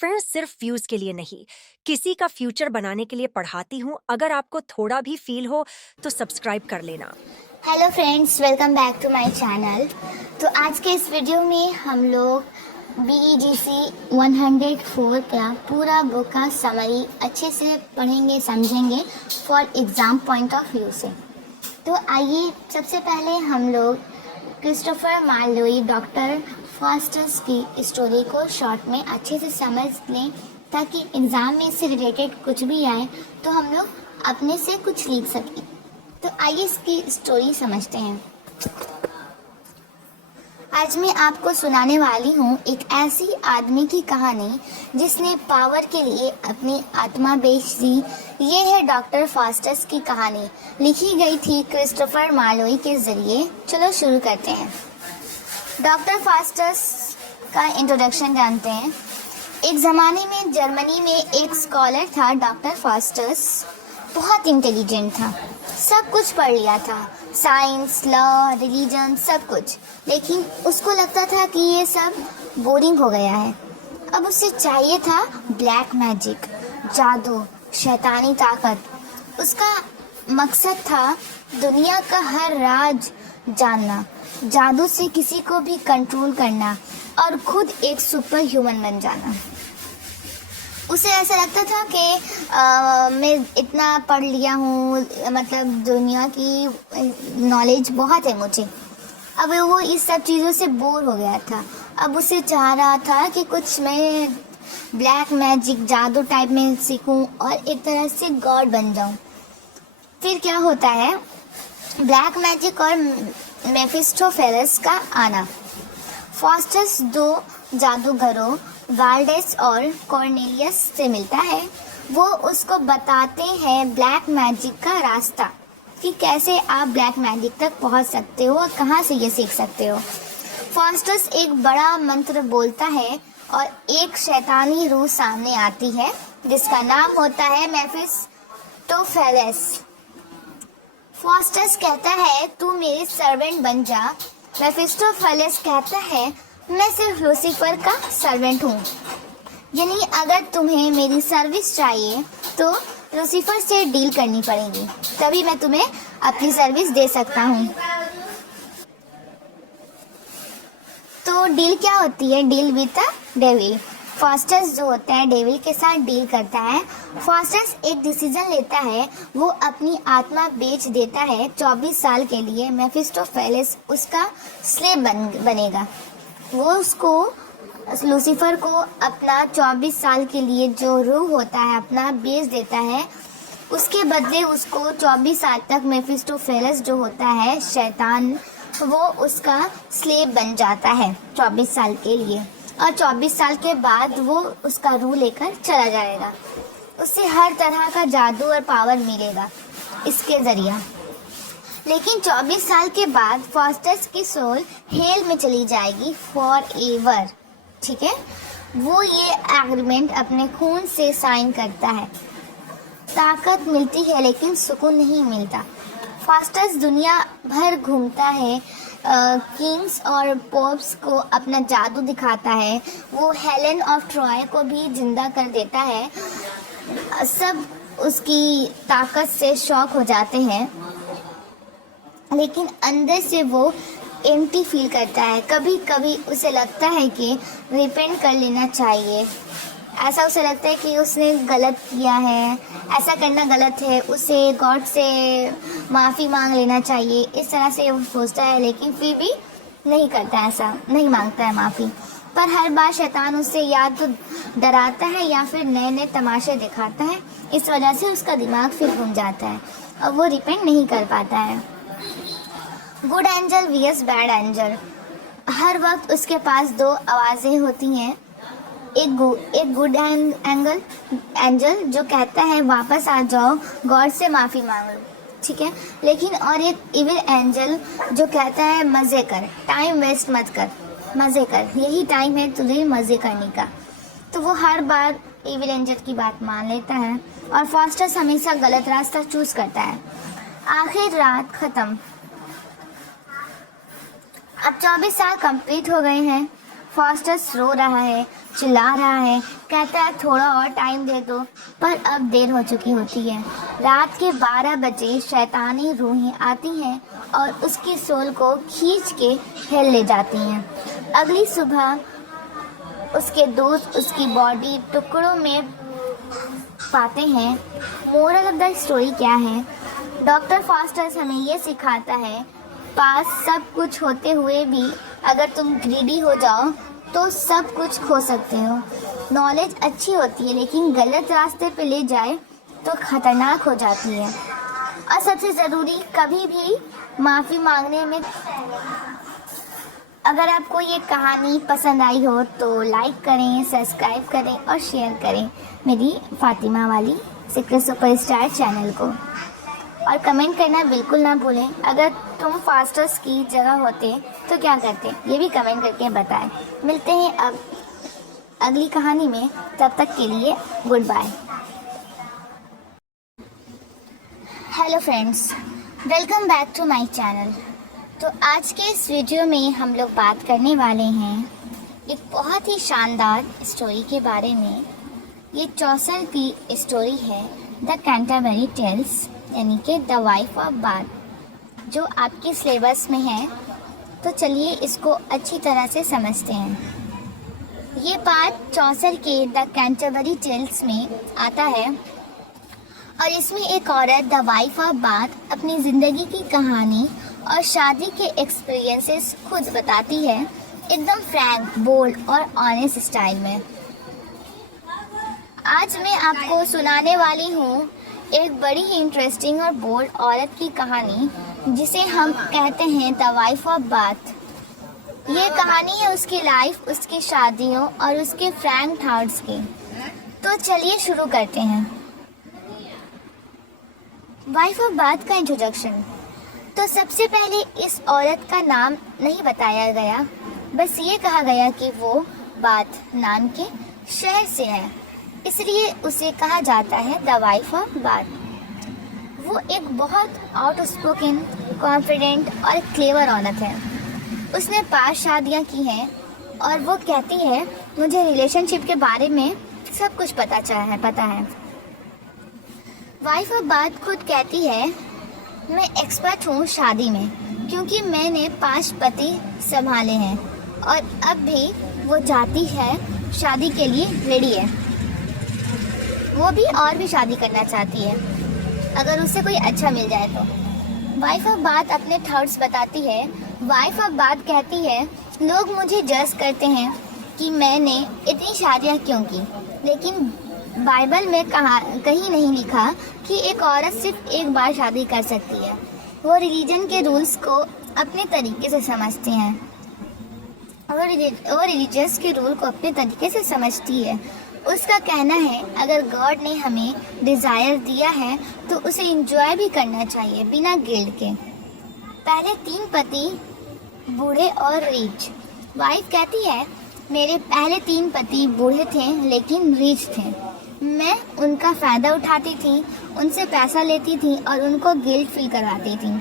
Friends, सिर्फ views के लिए नहीं, किसी का फ्यूचर बनाने के लिए पढ़ाती हूँ। अगर आपको थोड़ा भी फील हो तो सब्सक्राइब कर लेना। Hello friends, welcome back to my channel. तो आज के इस वीडियो में हम लोग BEGC 104 का पूरा बुक का समरी अच्छे से पढ़ेंगे, समझेंगे for exam point of view से। तो आइए सबसे पहले हम लोग क्रिस्टोफर मार्लोई डॉक्टर फास्टस की स्टोरी को शॉर्ट में अच्छे से समझ लें, ताकि एग्ज़ाम में इससे रिलेटेड कुछ भी आए तो हम लोग अपने से कुछ लिख सकें। तो आइए इसकी स्टोरी समझते हैं। आज मैं आपको सुनाने वाली हूँ एक ऐसी आदमी की कहानी जिसने पावर के लिए अपनी आत्मा बेच दी। ये है डॉक्टर फास्टस की कहानी, लिखी गई थी क्रिस्टोफर मार्लोई के जरिए। चलो शुरू करते हैं। डॉक्टर फास्टस का इंट्रोडक्शन जानते हैं। एक ज़माने में जर्मनी में एक स्कॉलर था। डॉक्टर फास्टस बहुत इंटेलिजेंट था, सब कुछ पढ़ लिया था, साइंस, लॉ, रिलीजन, सब कुछ। लेकिन उसको लगता था कि ये सब बोरिंग हो गया है। अब उसे चाहिए था ब्लैक मैजिक, जादू, शैतानी ताकत। उसका मकसद था दुनिया का हर राज जानना, जादू से किसी को भी कंट्रोल करना और खुद एक सुपर ह्यूमन बन जाना। उसे ऐसा लगता था कि मैं इतना पढ़ लिया हूँ, मतलब दुनिया की नॉलेज बहुत है मुझे। अब वो इस सब चीज़ों से बोर हो गया था। अब उसे चाह रहा था कि कुछ मैं ब्लैक मैजिक, जादू टाइप में सीखूं और एक तरह से गॉड बन जाऊं। फिर क्या होता है, ब्लैक मैजिक और मेफिस्टोफेलस का आना। फास्टस दो जादूगरों वाल्डेस और कॉर्नेलियस से मिलता है। वो उसको बताते हैं ब्लैक मैजिक का रास्ता, कि कैसे आप ब्लैक मैजिक तक पहुंच सकते हो और कहां से ये सीख सकते हो। फास्टस एक बड़ा मंत्र बोलता है और एक शैतानी रूह सामने आती है जिसका नाम होता है मेफिस्टोफेलस। फास्टस कहता है तू मेरे सर्वेंट बन जा। मेफिस्टोफेलस कहता है मैं सिर्फ लूसीफर का सर्वेंट हूँ, यानी अगर तुम्हें मेरी सर्विस चाहिए तो लूसीफर से डील करनी पड़ेगी, तभी मैं तुम्हें अपनी सर्विस दे सकता हूँ। तो डील क्या होती है? Deal with the devil. Faustus जो होता है डेविल के साथ डील करता है। फास्टस एक डिसीजन लेता है, वो अपनी आत्मा बेच देता है 24 साल के लिए। मेफिस्टोफेलस उसका स्लेव बनेगा। वो उसको, लूसीफर को अपना 24 साल के लिए जो रूह होता है अपना बेच देता है। उसके बदले उसको 24 साल तक मेफिस्टोफेलस जो होता है शैतान, वो उसका स्लेव बन जाता है 24 साल के लिए। और 24 साल के बाद वो उसका रूह लेकर चला जाएगा। उसे हर तरह का जादू और पावर मिलेगा इसके जरिए। लेकिन 24 साल के बाद फास्टस की सोल हेल में चली जाएगी फॉर एवर। ठीक है, वो ये एग्रीमेंट अपने खून से साइन करता है। ताकत मिलती है लेकिन सुकून नहीं मिलता। फास्टस दुनिया भर घूमता है, किंग्स और पोप्स को अपना जादू दिखाता है। वो हेलेन ऑफ ट्रॉय को भी जिंदा कर देता है। सब उसकी ताकत से शॉक हो जाते हैं, लेकिन अंदर से वो एम्प्टी फील करता है। कभी कभी उसे लगता है कि रिपेंट कर लेना चाहिए। ऐसा उसे लगता है कि उसने गलत किया है, ऐसा करना गलत है, उसे गॉड से माफ़ी मांग लेना चाहिए। इस तरह से वो सोचता है, लेकिन फिर भी नहीं करता, ऐसा नहीं मांगता है माफ़ी। पर हर बार शैतान उससे या तो डराता है या फिर नए नए तमाशे दिखाता है। इस वजह से उसका दिमाग फिर घूम जाता है और वो रिपेंट नहीं कर पाता है। Good angel VS bad angel. हर वक्त उसके पास दो आवाज़ें होती हैं। एक गुड एंजल जो कहता है वापस आ जाओ, गॉड से माफ़ी मांग लो, ठीक है। लेकिन और एक इविल एंजल जो कहता है मज़े कर, टाइम वेस्ट मत कर, मज़े कर, यही टाइम है तुझे मज़े करने का। तो वो हर बार इविल एंजल की बात मान लेता है और फास्टस हमेशा गलत रास्ता चूज़ करता है। आखिर रात ख़त्म। अब 24 साल कंप्लीट हो गए हैं। फास्टस रो रहा है, चिल्ला रहा है, कहता है थोड़ा और टाइम दे दो, पर अब देर हो चुकी होती है। रात के 12 बजे शैतानी रूहें आती हैं और उसकी सोल को खींच के हिल ले जाती हैं। अगली सुबह उसके दोस्त उसकी बॉडी टुकड़ों में पाते हैं। मोरल ऑफ द स्टोरी क्या है? डॉक्टर फास्टस हमें ये सिखाता है, पास सब कुछ होते हुए भी अगर तुम ग्रीडी हो जाओ तो सब कुछ खो सकते हो। नॉलेज अच्छी होती है लेकिन गलत रास्ते पे ले जाए तो खतरनाक हो जाती है। और सबसे ज़रूरी, कभी भी माफ़ी मांगने में। अगर आपको ये कहानी पसंद आई हो तो लाइक करें, सब्सक्राइब करें और शेयर करें मेरी फातिमा वाली सीक्रेट सुपरस्टार चैनल को। और कमेंट करना बिल्कुल ना भूलें। अगर तुम फास्टस की जगह होते तो क्या करते, ये भी कमेंट करके बताएं। मिलते हैं अब अगली कहानी में, तब तक के लिए goodbye. Hello friends, welcome back to my channel. तो आज के इस वीडियो में हम लोग बात करने वाले हैं एक बहुत ही शानदार स्टोरी के बारे में। ये चौसर की स्टोरी है, द कैंटरबरी टेल्स, यानी कि द वाइफ ऑफ बाथ, जो आपके सिलेबस में है। तो चलिए इसको अच्छी तरह से समझते हैं। ये बात चौसर के द कैंटरबरी टेल्स में आता है और इसमें एक औरत द वाइफ ऑफ बाथ अपनी ज़िंदगी की कहानी और शादी के एक्सपीरियंसेस खुद बताती है, एकदम फ्रैंक, बोल्ड और ऑनेस्ट स्टाइल में। आज मैं आपको सुनाने वाली हूँ एक बड़ी ही इंटरेस्टिंग और बोल्ड औरत की कहानी, जिसे हम कहते हैं द वाइफ ऑफ बाथ। ये कहानी है उसकी लाइफ, उसकी शादियों और उसके फ्रैंक थॉट्स की। तो चलिए शुरू करते हैं। वाइफ ऑफ बाथ का इंट्रोडक्शन। तो सबसे पहले इस औरत का नाम नहीं बताया गया, बस ये कहा गया कि वो बाथ नाम के शहर से है, इसलिए उसे कहा जाता है द वाइफ ऑफ बाथ। वो एक बहुत आउटस्पोकन, कॉन्फिडेंट और क्लेवर औरत है। उसने 5 शादियां की हैं और वो कहती है, मुझे रिलेशनशिप के बारे में सब कुछ पता है। वाइफ ऑफ बाथ खुद कहती है, मैं एक्सपर्ट हूँ शादी में, क्योंकि मैंने 5 पति संभाले हैं और अब भी वो जाती है शादी के लिए रेडी है। वो भी और भी शादी करना चाहती है अगर उसे कोई अच्छा मिल जाए तो। वाइफ ऑफ बाथ अपने थॉट्स बताती है। वाइफ ऑफ बाथ कहती है, लोग मुझे जज करते हैं कि मैंने इतनी शादियाँ क्यों की, लेकिन बाइबल में कहीं नहीं लिखा कि एक औरत सिर्फ एक बार शादी कर सकती है। वो रिलीजन के रूल्स को अपने तरीके से समझते हैं और रिलीजियस के रूल को अपने तरीके से समझती है। उसका कहना है, अगर गॉड ने हमें डिज़ायर दिया है तो उसे एंजॉय भी करना चाहिए बिना गिल्ट के। पहले 3 पति, बूढ़े और रिच। वाइफ कहती है, मेरे पहले 3 पति बूढ़े थे लेकिन रिच थे। मैं उनका फ़ायदा उठाती थी, उनसे पैसा लेती थी और उनको गिल्ट फील करवाती थी।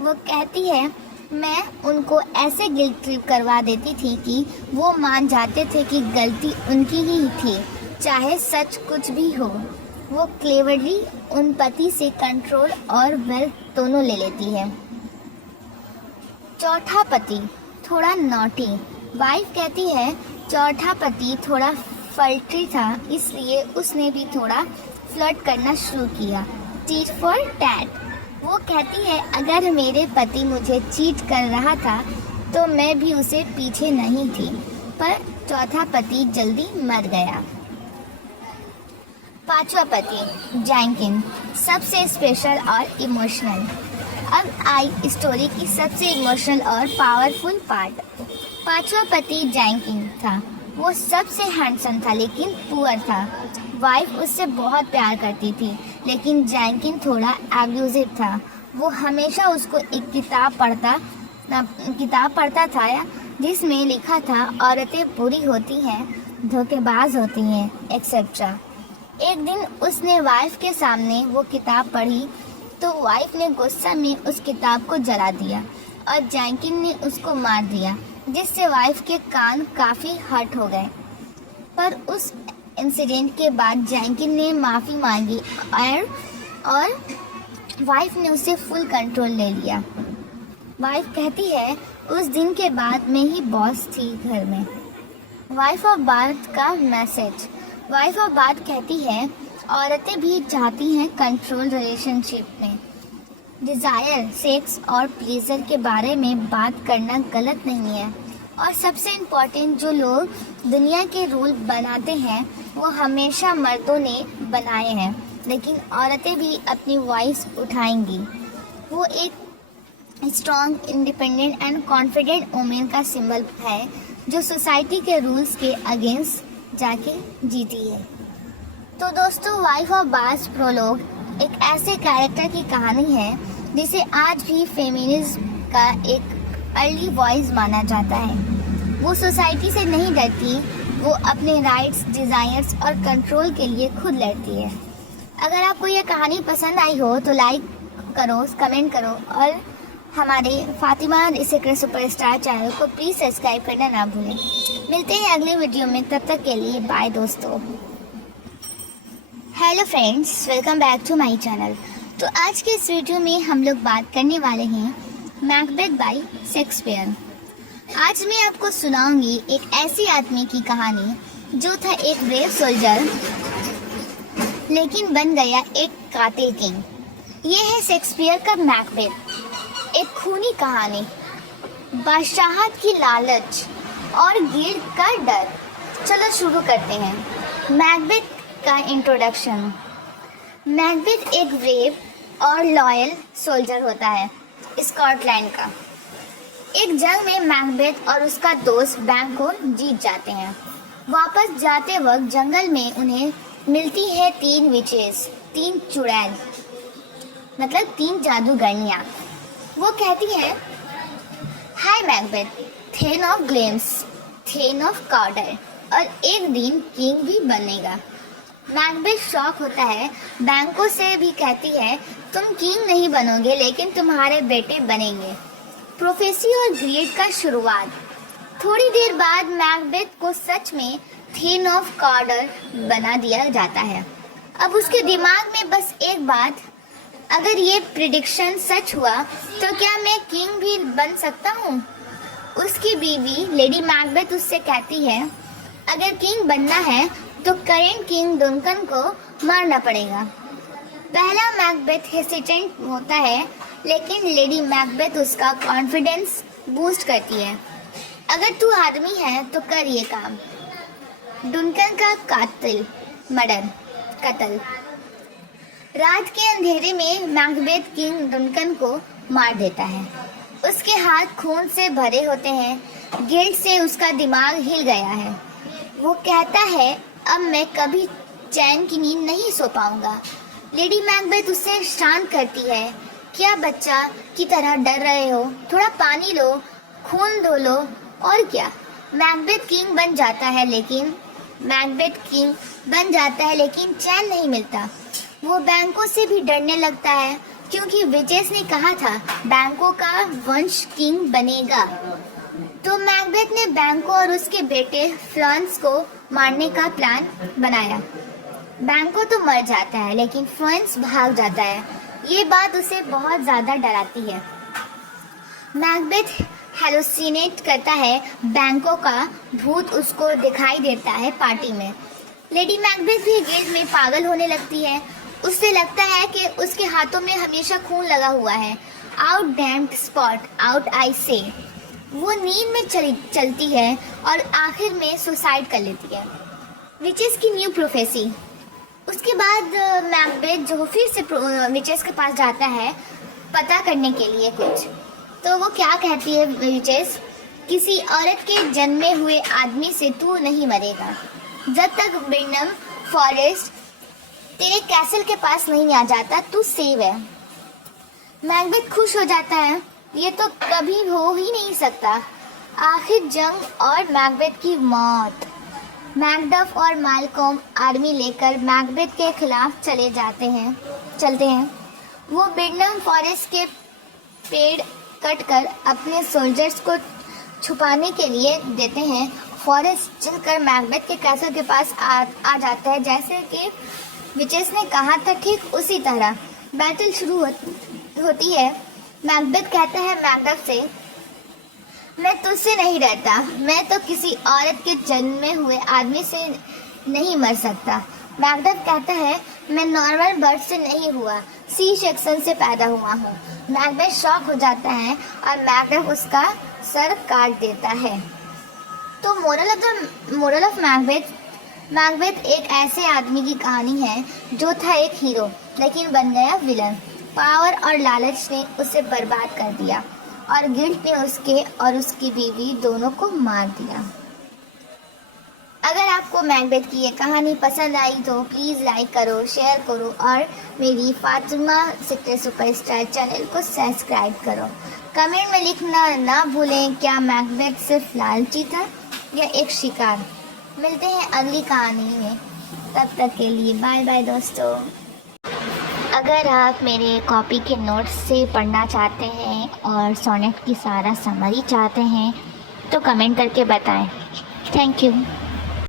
वो कहती है, मैं उनको ऐसे गिल्ट ट्रिप करवा देती थी कि वो मान जाते थे कि गलती उनकी ही थी, चाहे सच कुछ भी हो। वो क्लेवरली उन पति से कंट्रोल और वेल्थ दोनों ले लेती है। चौथा पति थोड़ा नॉटी। वाइफ कहती है, चौथा पति थोड़ा फल्टी था, इसलिए उसने भी थोड़ा फ्लर्ट करना शुरू किया, टीट फॉर टैट। वो कहती है, अगर मेरे पति मुझे चीट कर रहा था तो मैं भी उसे पीछे नहीं थी, पर चौथा पति जल्दी मर गया। 5वां पति जैंकिन, सबसे स्पेशल और इमोशनल। अब आई स्टोरी की सबसे इमोशनल और पावरफुल पार्ट। 5वां पति जैंकिन था। वो सबसे हैंडसम था लेकिन पुअर था। वाइफ उससे बहुत प्यार करती थी, लेकिन जैंकिन थोड़ा एब्यूजिव था। वो हमेशा उसको एक किताब पढ़ता था जिसमें लिखा था, औरतें बुरी होती हैं, धोखेबाज होती हैं, एक्सेट्रा। एक दिन उसने वाइफ के सामने वो किताब पढ़ी तो वाइफ ने गुस्सा में उस किताब को जला दिया और जैंकिन ने उसको मार दिया। जिससे वाइफ के कान काफ़ी हर्ट हो गए। पर उस इंसिडेंट के बाद जैकिन ने माफ़ी मांगी और वाइफ ने उसे फुल कंट्रोल ले लिया। वाइफ कहती है, उस दिन के बाद मैं ही बॉस थी घर में। वाइफ ऑफ बात का मैसेज। वाइफ ऑफ बात कहती है, औरतें भी चाहती हैं कंट्रोल रिलेशनशिप में। डिज़ायर, सेक्स और प्लेजर के बारे में बात करना गलत नहीं है। और सबसे इम्पोर्टेंट, जो लोग दुनिया के रूल बनाते हैं वो हमेशा मर्दों ने बनाए हैं, लेकिन औरतें भी अपनी वॉइस उठाएंगी। वो एक strong, independent and confident women का सिंबल है जो सोसाइटी के रूल्स के अगेंस्ट जाके जीती है। तो दोस्तों, वाइफ ऑफ बास प्रोलोग एक ऐसे कैरेक्टर की कहानी है जिसे आज भी फेमिनिज्म का एक अर्ली वॉइस माना जाता है। वो सोसाइटी से नहीं डरती, वो अपने राइट्स, डिज़ायर्स और कंट्रोल के लिए खुद लड़ती है। अगर आपको ये कहानी पसंद आई हो तो लाइक करो, कमेंट करो और हमारे फातिमा सीक्रेट सुपरस्टार चैनल को प्लीज़ सब्सक्राइब करना ना भूलें। मिलते हैं अगले वीडियो में, तब तक के लिए बाय दोस्तों। Hello friends, welcome back to my channel. तो आज के इस वीडियो में हम लोग बात करने वाले हैं मैकबेथ बाय शेक्सपियर। आज मैं आपको सुनाऊंगी एक ऐसी आदमी की कहानी जो था एक ब्रेव सोल्जर लेकिन बन गया एक कातिल किंग। ये है शेक्सपियर का मैकबेथ, एक खूनी कहानी, बादशाहत की लालच और गिल्ड का डर। चलो शुरू करते हैं। मैकबेथ का इंट्रोडक्शन। मैकबेथ एक ब्रेव और लॉयल सोल्जर होता है स्कॉटलैंड का। एक जंग में मैकबेथ और उसका दोस्त बैंक को जीत जाते हैं। वापस जाते वक्त जंगल में उन्हें मिलती है 3 विचेस, 3 चुड़ैल, मतलब 3 जादूगरनियाँ। वो कहती है, hi Macbeth, thane of Glamis, thane of Cawdor, और एक दिन किंग भी बनेगा। मैकबेथ शॉक होता है। बैंको से भी कहती है, तुम किंग नहीं बनोगे लेकिन तुम्हारे बेटे बनेंगे। प्रोफेसी और ग्रीड का शुरुआत। थोड़ी देर बाद मैकबेथ को सच में थेन ऑफ काउडर बना दिया जाता है। अब उसके दिमाग में बस एक बात, अगर ये प्रिडिक्शन सच हुआ तो क्या मैं किंग भी बन सकता हूँ? उसकी बीवी लेडी मैकबेथ उससे कहती है, अगर किंग बनना है तो करेंट किंग डुनकन को मारना पड़ेगा। पहला मैकबेथ हेसिटेंट होता है, लेकिन लेडी मैकबेथ उसका कॉन्फिडेंस बूस्ट करती है। अगर तू आदमी है तो कर ये काम। डुनकन का कत्ल। रात के अंधेरे में मैकबेथ किंग डुनकन को मार देता है। उसके हाथ खून से भरे होते हैं। गिल्ट से उसका दिमाग हिल गया है। वो कहता है, अब मैं कभी चैन की नींद नहीं सो पाऊंगा। लेडी मैकबेथ उससे शांत करती है, क्या बच्चा की तरह डर रहे हो? थोड़ा पानी लो, खून धो लो, और क्या। मैकबेथ किंग बन जाता है लेकिन चैन नहीं मिलता। वो बैंको से भी डरने लगता है, क्योंकि विचेस ने कहा था बैंको का वंश किंग बनेगा। तो मैकबेथ ने बैंको और उसके बेटे फ्रांस को मारने का प्लान बनाया। बैंको तो मर जाता है लेकिन फ्रांस भाग जाता है। ये बात उसे बहुत ज़्यादा डराती है। मैकबेथ हेलुसिनेट करता है, बैंको का भूत उसको दिखाई देता है पार्टी में। लेडी मैकबेथ भी गिल्ड में पागल होने लगती है। उससे लगता है कि उसके हाथों में हमेशा खून लगा हुआ है। Out damned spot, out I say. वो नींद में चलती है और आखिर में सुसाइड कर लेती है। विचेस की न्यू प्रोफेसी। उसके बाद मैकबेथ जो फिर से विचेस के पास जाता है पता करने के लिए कुछ। तो वो क्या कहती है विचेस, किसी औरत के जन्मे हुए आदमी से तू नहीं मरेगा जब तक बिर्नम फॉरेस्ट तेरे कैसल के पास नहीं आ जाता, तू सेव है। मैकबेथ खुश हो जाता है, ये तो कभी हो ही नहीं सकता। आखिर जंग और मैकबेथ की मौत। मैकडफ और मालकॉम आर्मी लेकर मैकबेथ के खिलाफ चलते हैं। वो बिर्नम फॉरेस्ट के पेड़ कट कर अपने सोल्जर्स को छुपाने के लिए देते हैं। फॉरेस्ट चलकर मैकबेथ के कैसल के पास आ जाता है। जैसे कि विचेस ने कहा था ठीक उसी तरह बैटल शुरू होती है। मैकबेथ कहता है मैकडफ से, मैं तुझसे नहीं डरता, मैं तो किसी औरत के जन्मे हुए आदमी से नहीं मर सकता। मैकडफ कहता है, मैं नॉर्मल बर्थ से नहीं हुआ, सी सेक्शन से पैदा हुआ हूँ। मैकबेथ शॉक हो जाता है और मैकडफ उसका सर काट देता है। तो मोरल ऑफ मैकबेथ एक ऐसे आदमी की कहानी है जो था एक हीरो लेकिन बन गया विलन। पावर और लालच ने उसे बर्बाद कर दिया और गिल्ट ने उसके और उसकी बीवी दोनों को मार दिया। अगर आपको मैकबेथ की ये कहानी पसंद आई तो प्लीज़ लाइक करो, शेयर करो और मेरी फातिमा सीक्रेट सुपरस्टार चैनल को सब्सक्राइब करो। कमेंट में लिखना ना भूलें, क्या मैकबेथ सिर्फ लालची था या एक शिकार। मिलते हैं अगली कहानी में, तब तक के लिए बाय बाय दोस्तों। अगर आप मेरे कॉपी के नोट्स से पढ़ना चाहते हैं और सोनेट की सारा समरी चाहते हैं तो कमेंट करके बताएं। Thank you.